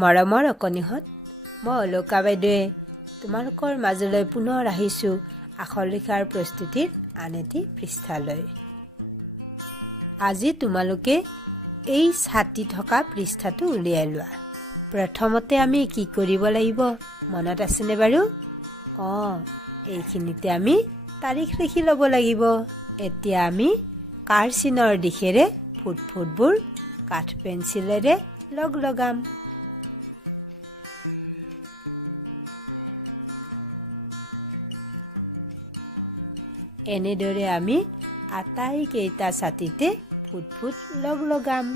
মৰমৰ অকণিহঁত, মই অলকা বাইদেৱে তোমালোকৰ মাজলৈ পুনৰ আহিছোঁ আখৰ লিখাৰ প্ৰস্তুতিৰ আন এটি পৃষ্ঠালৈ। আজি তোমালোকে এই ছাতি থকা পৃষ্ঠাটো উলিয়াই লোৱা। প্ৰথমতে আমি কি কৰিব লাগিব মনত আছেনে বাৰু? এইখিনিতে আমি তাৰিখ লিখি ল'ব লাগিব। এতিয়া আমি কাৰ চিনৰ দিশেৰে ফুটফুটবোৰ কাঠ পেঞ্চিলেৰে লগাম। এনেদৰে আমি আটাইকেইটা ছাতিতে ফুটফুট লগাম।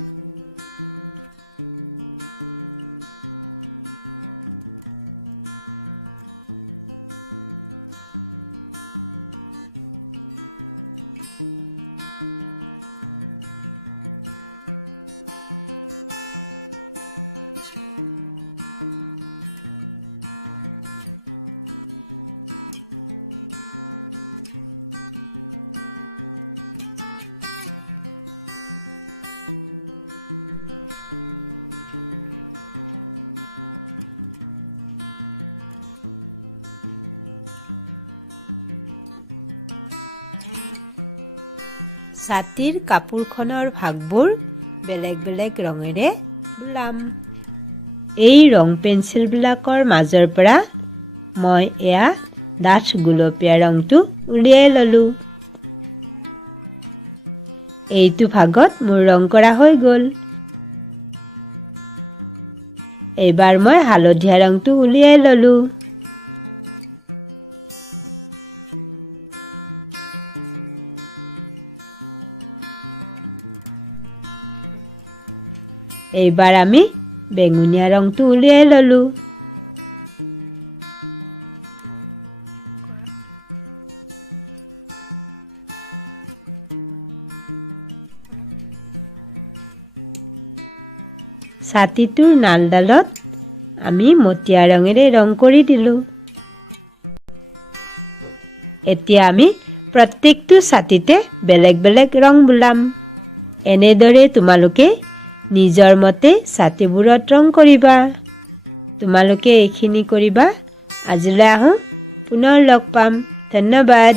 ছাতিৰ কাপোৰখনৰ ভাগবোৰ বেলেগ বেলেগ ৰঙেৰে বুলাম। এই ৰং পেঞ্চিলবিলাকৰ মাজৰ পৰা মই এয়া ডাঠ গুলপীয়া ৰংটো উলিয়াই ল'লোঁ। এইটো ভাগত মোৰ ৰং কৰা হৈ গ'ল। এইবাৰ মই হালধীয়া ৰংটো উলিয়াই ল'লোঁ। এইবাৰ আমি বেঙুনীয়া ৰংটো উলিয়াই ল'লোঁ। ছাতিটোৰ নালডালত আমি মটীয়া ৰঙেৰে ৰং কৰি দিলোঁ। এতিয়া আমি প্ৰত্যেকটো ছাতিতে বেলেগ বেলেগ ৰং বুলাম। এনেদৰে তোমালোকে নিজৰ মতে ছাতিবোৰত ৰং কৰিবা। তোমালোকে এইখিনি কৰিবা। আজিলৈ আহোঁ, পুনৰ লগ পাম। ধন্যবাদ।